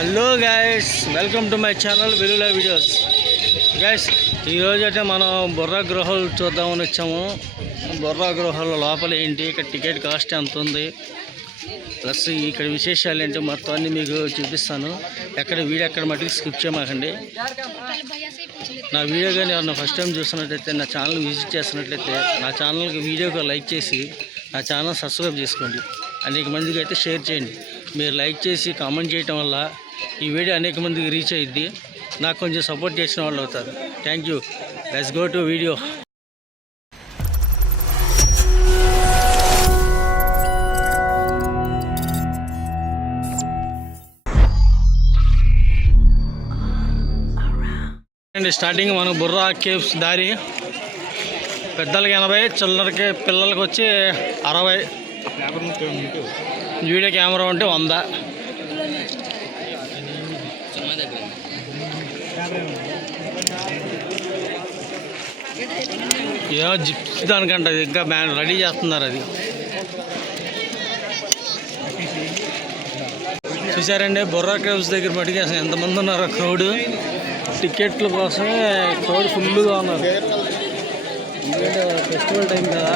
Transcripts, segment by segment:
Hello guys, welcome to my channel వెలుగుల videos. Guys, ఈరోజు అయితే మనం బొర్రా గృహాలు చూద్దామని వచ్చాము. బొర్రా గృహాల లోపల ఏంటి, ఇక్కడ టికెట్ కాస్ట్ ఎంత ఉంది, ప్లస్ ఇక్కడ విశేషాలు ఏంటి మొత్తం అన్నీ మీకు చూపిస్తాను. వీడియో మటుకు స్కిప్ చేయమాకండి. నా వీడియో కానీ ఎవరైనా ఫస్ట్ టైం చూస్తున్నట్లయితే, నా ఛానల్ విజిట్ చేస్తున్నట్లయితే నా ఛానల్కి వీడియోకి లైక్ చేసి నా ఛానల్ సబ్స్క్రైబ్ చేసుకోండి. అనేక మందికి అయితే షేర్ చేయండి. మీరు లైక్ చేసి కామెంట్ చేయటం వల్ల ఈ వీడియో అనేక మందికి రీచ్ అయ్యిద్ది. నాకు కొంచెం సపోర్ట్ చేసిన వాళ్ళు అవుతారు. Thank you. Let's go to video. అండి, స్టార్టింగ్ మనం బుర్రా కేవ్స్ దారి. పెద్దలకి 80, చిల్లరకి పిల్లలకి వచ్చి 60. వీడియో కెమెరా ఉంటే 100. ఏమో జిప్స్ దానికంట, అది ఇంకా రెడీ చేస్తున్నారు. అది చూసారండి, బొర్రా కేవ్స్ దగ్గర మటుకు అసలు ఎంతమంది ఉన్నారో క్రౌడ్. టికెట్ల కోసమే క్రౌడ్ ఫుల్గా ఉన్నారు. ఎందుకంటే ఫెస్టివల్ టైం కదా,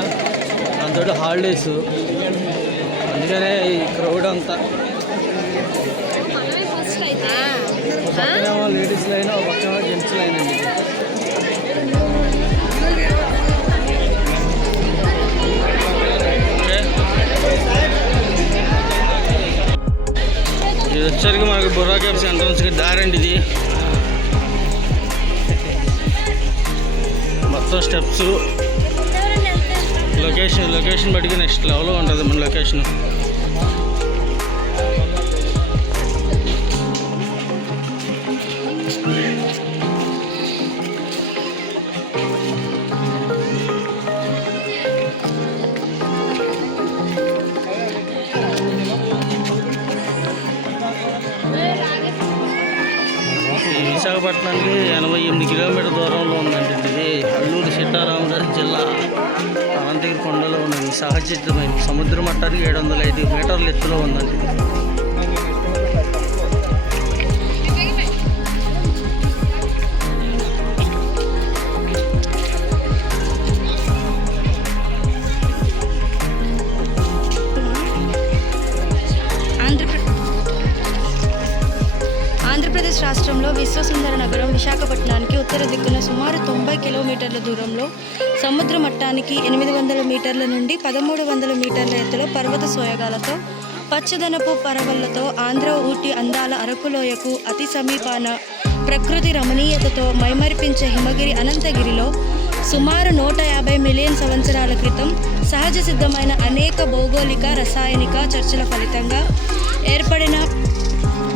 దాంతో హాలిడేస్, అందుకనే ఈ క్రౌడ్ అంతా. పక్కనేమో లేడీస్ లైన్, ఒక పక్కనేమో జెంట్స్ లైన్ అండి. ఇది వచ్చరికి మనకు బొర్రా కేవ్స్ ఎంట్రన్స్కి దారండి. ఇది మొత్తం స్టెప్స్, లొకేషన్ బట్టికి నెక్స్ట్ లెవెల్లో ఉంటుంది మన లొకేషన్. విశాఖపట్నానికి 88 కిలోమీటర్ దూరంలో ఉందండి. ఇది అల్లూరి సీతారామరాజు జిల్లా అనంతగిరి కొండలో ఉన్నది. సహజసిద్ధమైన సముద్ర మట్టానికి 705 మీటర్ల ఎత్తులో ఉందండి. ఆంధ్రప్రదేశ్ రాష్ట్రంలో విశ్వసుందర నగరం విశాఖపట్నానికి ఉత్తర దిక్కున సుమారు 90 కిలోమీటర్ల దూరంలో, సముద్ర మట్టానికి 800 మీటర్ల నుండి 1300 మీటర్ల ఎత్తులో పర్వత సోయగాలతో, పచ్చదనపు పరవళ్లతో ఆంధ్ర ఊటీ అందాల అరకులోయకు అతి సమీపాన, ప్రకృతి రమణీయతతో మైమరిపించే హిమగిరి అనంతగిరిలో సుమారు 150 మిలియన్ సంవత్సరాల క్రితం సహజ సిద్ధమైన అనేక భౌగోళిక, రసాయనిక చర్చల ఫలితంగా ఏర్పడిన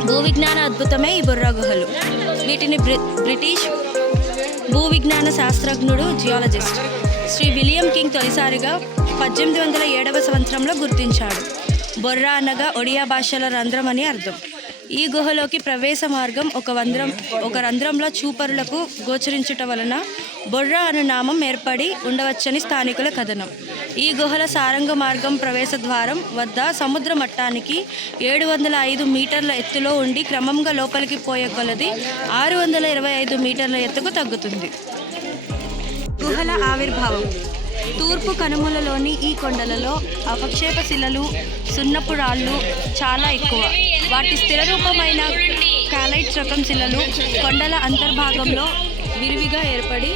భూవిజ్ఞాన అద్భుతమే ఈ బొర్రా గుహలు. వీటిని బ్రిటిష్ భూవిజ్ఞాన శాస్త్రజ్ఞుడు, జియాలజిస్ట్ శ్రీ విలియం కింగ్ తొలిసారిగా 1807 సంవత్సరంలో గుర్తించాడు. బొర్రా అనగా ఒడియా భాషల రంధ్రం అని అర్థం. ఈ గుహలోకి ప్రవేశ మార్గం ఒక రంధ్రంలో చూపరులకు గోచరించుట వలన బొర్రా అను నామం ఏర్పడి ఉండవచ్చని స్థానికుల కథనం. ఈ గుహల సారంగ మార్గం ప్రవేశ ద్వారం వద్ద సముద్ర మట్టానికి 705 మీటర్ల ఎత్తులో ఉండి క్రమంగా లోపలికి పోయే కొలది 625 మీటర్ల ఎత్తుకు తగ్గుతుంది. గుహల ఆవిర్భావం. తూర్పు కనుమలలోని ఈ కొండలలో అవక్షేప శిలలు, సున్నపు రాళ్ళు చాలా ఎక్కువ. వాటి స్థిర రూపమైన కాలైట్ రకం శిలలు కొండల అంతర్భాగంలో విరివిగా ఏర్పడి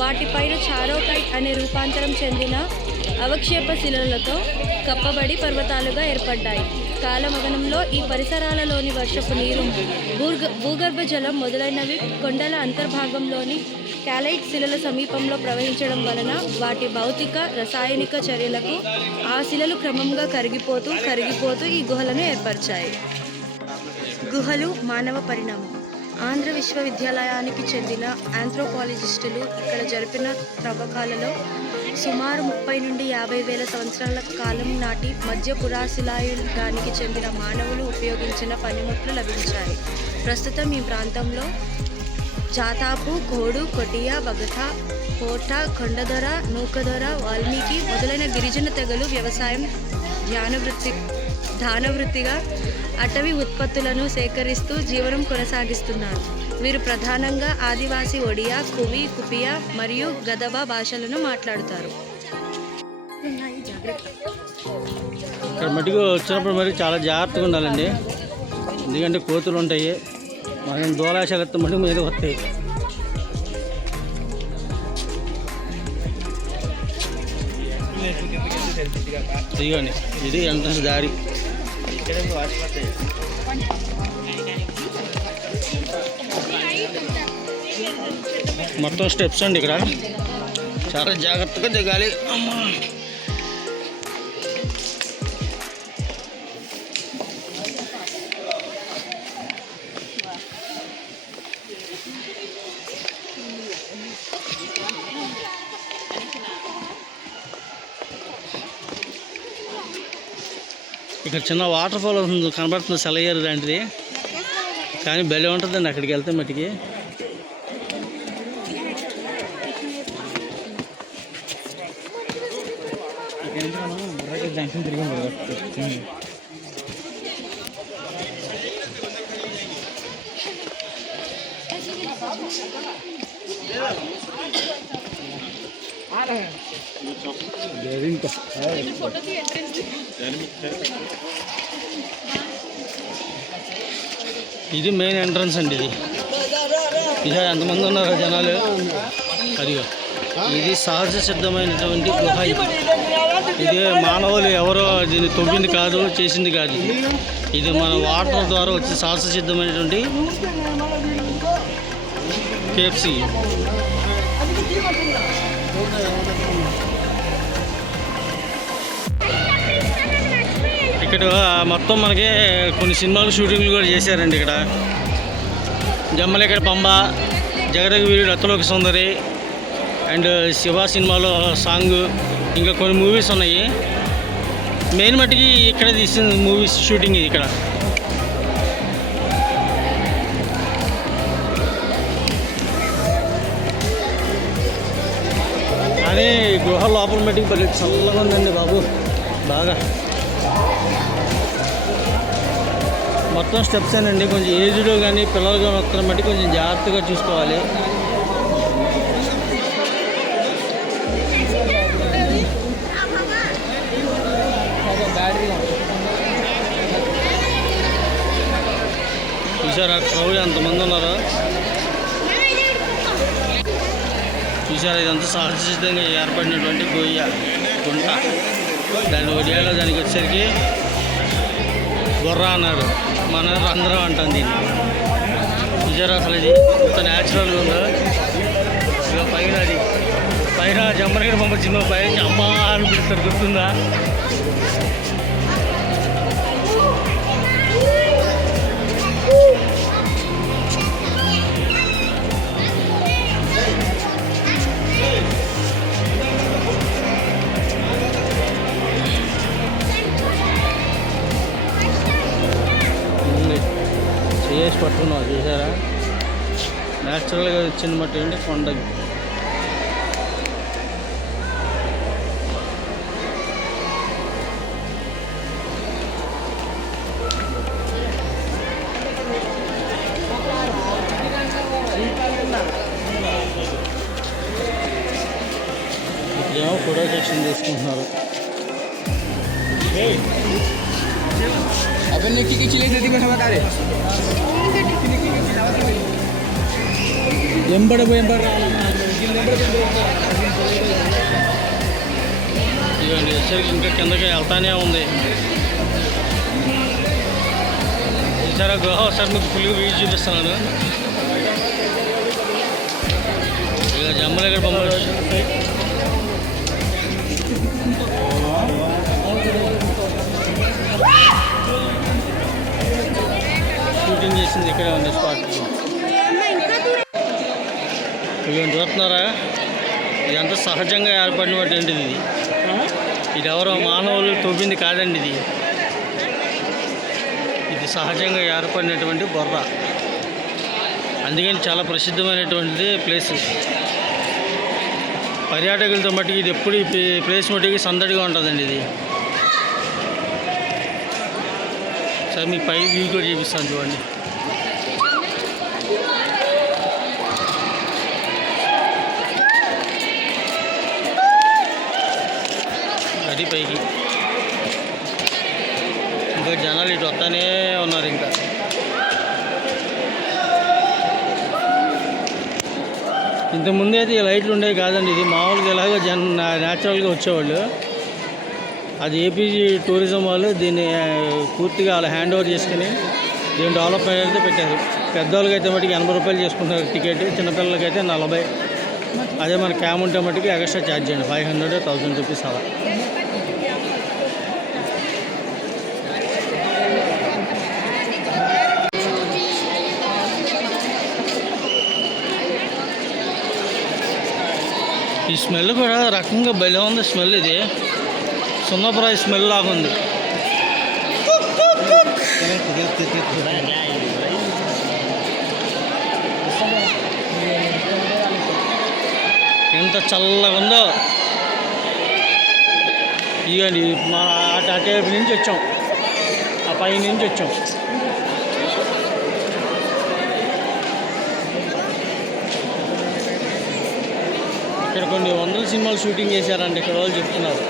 వాటిపైన చారోకైట్ అనే రూపాంతరం చెందిన అవక్షేప శిలలతో కప్పబడి పర్వతాలుగా ఏర్పడ్డాయి. కాలమగనంలో ఈ పరిసరాలలోని వర్షపు నీరు, భూగర్భ జలం మొదలైనవి కొండల అంతర్భాగంలోని క్యాలైట్ శిలల సమీపంలో ప్రవహించడం వలన వాటి భౌతిక, రసాయనిక చర్యలకు ఆ శిలలు క్రమంగా కరిగిపోతూ ఈ గుహలను ఏర్పరిచాయి. గుహలు మానవ పరిణామం. ఆంధ్ర విశ్వవిద్యాలయానికి చెందిన ఆంథ్రోపాలజిస్టులు ఇక్కడ జరిపిన త్రవ్వకాలలో సుమారు 30 నుండి 50 వేల సంవత్సరాల కాలం నాటి మధ్య పురాశిలాయుగానికి చెందిన మానవులు ఉపయోగించిన పనిముట్లు లభించాయి. ప్రస్తుతం ఈ ప్రాంతంలో జాతాపు, కోడు, కొటియా, బగథ, కోట, కొండదొర, నూకదొర, వాల్మీకి మొదలైన గిరిజన తెగలు వ్యవసాయం, దాన వృత్తిగా అటవీ ఉత్పత్తులను సేకరిస్తూ జీవనం కొనసాగిస్తున్నారు. వీరు ప్రధానంగా ఆదివాసీ ఒడియా, కువి, కుపియా మరియు గదబ భాషలను మాట్లాడుతారు. ఇక్కడ మటుకు వచ్చినప్పుడు మరి చాలా జాగ్రత్తగా ఉండాలండి, ఎందుకంటే కోతులు ఉంటాయి, మనం దూరాశగత్త మటుకు మీద వస్తాయి. ఇదిగోండి, ఇది ఎంట్రన్స్ దారి. మొత్తం స్టెప్స్ అండి, ఇక్కడ చాలా జాగ్రత్తగా దిగాలి. అమ్మా, ఇక్కడ చిన్న వాటర్ ఫాల్ కనబడుతుంది, సెలయేరు లాంటిది, కానీ భలే ఉంటుందండి అక్కడికి వెళ్తే మట్టికి. ఇది మెయిన్ ఎంట్రన్స్ అండి. ఇది ఎంతమంది ఉన్నారు జనాలు, అదిగో ఇది సహజ సిద్ధమైనటువంటి గుహ. ఇది మానవులు ఎవరో దీన్ని తవ్వింది కాదు, చేసింది కాదు. ఇది మన వాటర్ ద్వారా వచ్చి సహజ సిద్ధమైనటువంటి కేఎఫ్సి. ఇక్కడ మొత్తం మనకి కొన్ని సినిమాలు షూటింగ్లు కూడా చేశారండి. ఇక్కడ జమ్మలగడ్డ పంబ, జగదగ వీరుడు అత్తలోక సుందరి అండ్ శివ సినిమాలో సాంగ్, ఇంకా కొన్ని మూవీస్ ఉన్నాయి. మెయిన్ మట్టికి ఇక్కడ తీసిన మూవీస్ షూటింగ్ ఇక్కడ. కానీ గృహ లోపల మట్టికి భలే చల్లగా ఉందండి బాబు, బాగా. మొత్తం స్టెప్స్ అండి, కొంచెం ఏజ్డ్ కానీ పిల్లలు కానీ వస్తున్న బట్టి కొంచెం జాగ్రత్తగా చూసుకోవాలి. చూసారా క్రౌడ్ ఎంతమంది ఉన్నారో, చూసారా? ఇదంతా సహజసిద్ధంగా ఏర్పడినటువంటి గొయ్య గుంట. దాని ఒడియాలో దానికి వచ్చేసరికి బొర్ర అన్నారు, మన రంధ్రం అంటాం దీన్ని. చూసారా అసలు ఇది ఎంత న్యాచురల్గా ఉందో. ఇక పైన అది పైన జమ్మలగడ్డ పంప చిన్న పైన అమ్మ అనిపిస్తారు, గుర్తుందా? చేసి పట్టుకున్నాం, చూసారా? న్యాచురల్గా వచ్చింది మట్టి అంటే కొండకి. ఇక్కడేమో ఫోటో సెక్షన్ తీసుకుంటున్నారు. अपन ने की चिले नदी में बता रहे ఎంబడ ఇవ్వండి, వచ్చరికి ఇంకా కిందకి వెళ్తానే ఉంది. ఈసారి గృహ ఒకసారి మీకు ఫుల్గా వీడి చూపిస్తున్నాను. ఇక జమ్మలగడ్డ బొమ్మలు షూటింగ్ చేసింది ఇక్కడే ఉంది స్పాట్. ఇవి చూస్తున్నారా? ఇదంతా సహజంగా ఏర్పడినటువంటిది. ఇది ఎవరో మానవులు తవ్వింది కాదండి, ఇది సహజంగా ఏర్పడినటువంటి బొర్ర. అందుకని చాలా ప్రసిద్ధమైనటువంటిది ప్లేస్. పర్యాటకులతో మట్టుకు ఇది ఎప్పుడు ఈ ప్లేస్ మట్టుకు సందడిగా ఉంటుందండి. ఇది ఒకసారి మీకు పై వ్యూ కూడా చూపిస్తాను చూడండి. అది పైకి ఇంకా జనాలు ఇటు వస్తానే ఉన్నారు. ఇంకా ఇంతకుముందు అయితే ఈ లైట్లు ఉండేవి కాదండి. ఇది మామూలుగా ఇలాగ న్యాచురల్గా వచ్చేవాళ్ళు. అది ఏపీజీ టూరిజం వాళ్ళు దీన్ని పూర్తిగా అలా హ్యాండ్ ఓవర్ చేసుకుని దీన్ని డెవలప్మెంట్ అయితే పెట్టారు. పెద్దవాళ్ళకి అయితే మటుకు 80 రూపాయలు చేసుకుంటారు టికెట్, చిన్నపిల్లలకి అయితే 40. అదే మన క్యామ్ ఉంటే మటుకు ఎక్స్ట్రా ఛార్జ్ చేయండి 500 1000 రూపీస్ అలా. ఈ స్మెల్ కూడా రకంగా భలే ఉంది స్మెల్. ఇది సున్నపురాయి స్మెల్ లాగా ఉంది. ఎంత చల్లగా ఉందో. ఇవ్వండి మా అటేపు నుంచి వచ్చాం, ఆ పై నుంచి వచ్చాం. ఇక్కడ కొన్ని వందల సినిమాలు షూటింగ్ చేశారండి ఇక్కడ వాళ్ళు చెప్తున్నారు.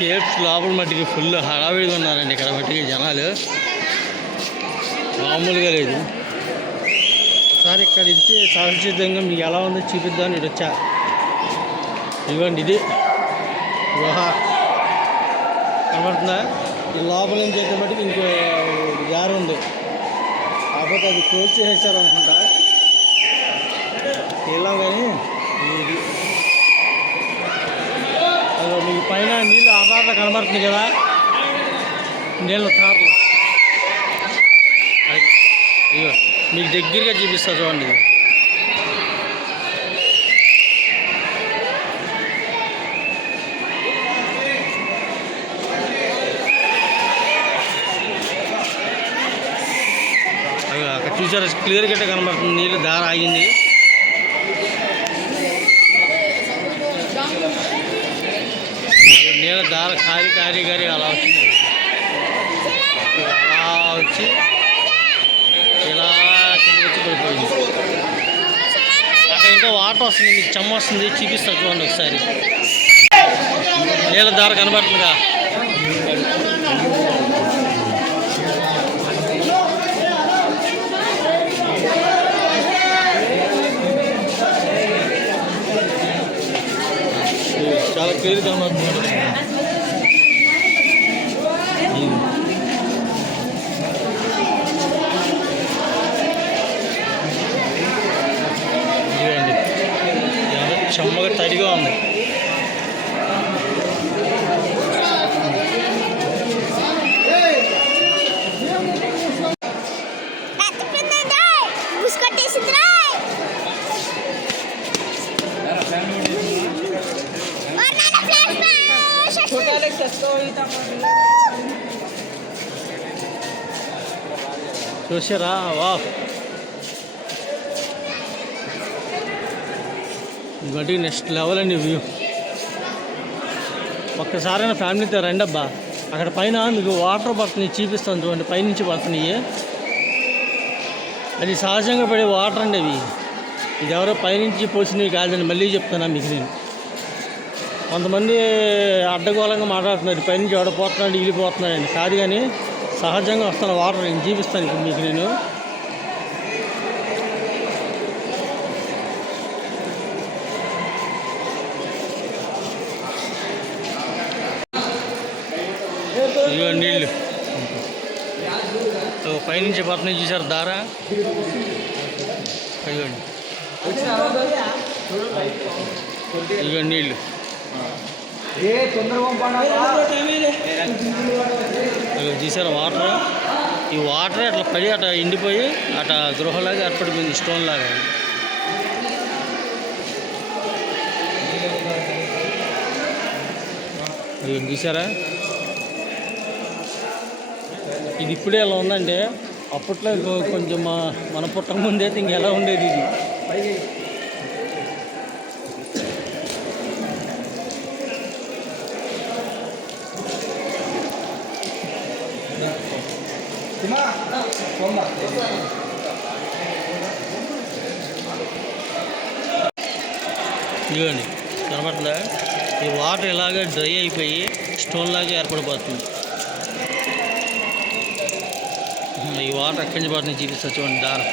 కేవ్స్ లోపల మట్టికి ఫుల్ హడావిడిగా ఉన్నారండి. ఇక్కడ మట్టికి జనాలు మామూలుగా లేదు. ఒకసారి ఇక్కడ ఇచ్చి సహజసిద్ధంగా మీకు ఎలా ఉందో చూపిద్దామని ఇటు వచ్చా. ఇవ్వండి ఇది గుహ కనబడుతుందా? ఈ లోపల నుంచి అయితే మటుకు ఇంకో దారి ఉంది, కాకపోతే అది క్లోజ్ చేసేసారు అనుకుంటా. ఇలా కానీ ఇది మీకు పైన నీళ్ళు ఆధారంగా కనబడుతుంది కదా, నీళ్ళు కార్లు. ఇదిగో మీకు దగ్గరగా చూపిస్తా చూడండి. ఇది అక్కడ చూసారా క్లియర్ గట్టే కనబడుతుంది, నీళ్ళు దారి ఆగింది. నీళ్ళ దారి కారి అలా వచ్చింది. అలా వచ్చి ఇలా కిందకి వచ్చి పడిపోయింది. అక్కడ ఇంకా వాటర్ వస్తుంది, మీకు చెమ్మ వస్తుంది, చూపిస్తా చూడండి ఒకసారి. నీళ్ళ దారి కనబడుతుందిగా. చాలా క్లియర్ కనబడుతుంది. చెమ్మగా తడిగా ఉంది. చూసారా? వా ఇంకోటి నెక్స్ట్ లెవెల్ అండి వ్యూ. ఒక్కసారైనా ఫ్యామిలీతో రండి అబ్బా. అక్కడ పైన మీకు వాటర్ పడుతున్నాయి, చూపిస్తాను చూడండి. పైనుంచి పడుతున్నాయి, అది సహజంగా పడే వాటర్ అండి అవి. ఇది ఎవరో పైనుంచి పోసినవి కాదండి, మళ్ళీ చెప్తున్నా మీకు నేను. కొంతమంది అడ్డగోళంగా మాట్లాడుతున్నారు, పైనుంచి ఎవడపోతున్నాడు ఇగిలిపోతున్నాడండి. కాదు కానీ సహజంగా వస్తున్న వాటర్ నేను చూపిస్తాను ఇప్పుడు మీకు నేను. ఇదిగో నీళ్ళు పైనుంచి పడుతున్నాయి, చూసారు దారా? ఇదిగోండి, ఇదిగో నీళ్ళు. చూసారా వాటర్? ఈ వాటర్ అట్లా పడి అట్లా ఎండిపోయి అట్లా గృహలాగా ఏర్పడిపోయింది, స్టోన్ లాగా. ఇది చూసారా, ఇది ఇప్పుడే ఎలా ఉందంటే అప్పట్లో కొంచెం మన పుట్టక ముందైతే ఇంకెలా ఉండేది ఇది. ఇదిగోండి కనబడుతుందా, ఈ వాటర్ ఇలాగే డ్రై అయిపోయి స్టోన్ లాగా ఏర్పడిపోతుంది. ఈ వాటర్ ఎక్కడి నుంచి పడుతుంది చూపిస్తా చూడండి. దారం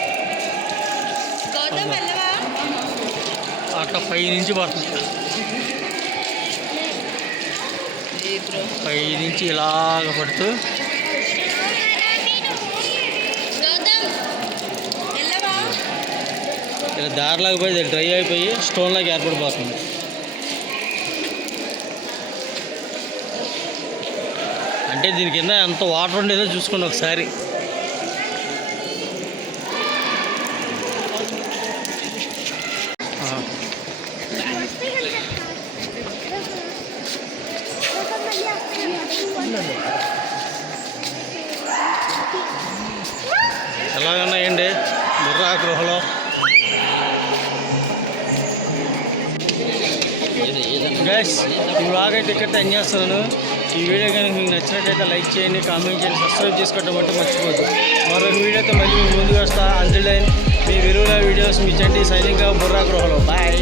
అట్లా పై నుంచి పడుతుంది, పై నుంచి ఇలాగ పడుతూ ఇలా దారిలాగా పోయి డ్రై అయిపోయి స్టోన్ లాగా ఏర్పడిపోతుంది. అంటే దీని కింద ఎంత వాటర్ ఉండేదో చూసుకోండి ఒకసారి. ఎలాగన్నాయండి బుర్రా గృహలో. గైస్ ఈ వ్లాగ్ అయితే ఇక్కడ ఎండ్ చేస్తున్నాను. ఈ వీడియో కనుక మీకు నచ్చినట్టయితే లైక్ చేయండి, కామెంట్ చేయండి, సబ్స్క్రైబ్ చేసుకోవడం అంటే మర్చిపోద్దు. మరొక వీడియోతో మళ్ళీ ముందుకు వస్తా. అంతిల్ మీ విలువల వీడియోస్ మీ చంటి సైనింగ్ బుర్రా గృహలో. బాయ్.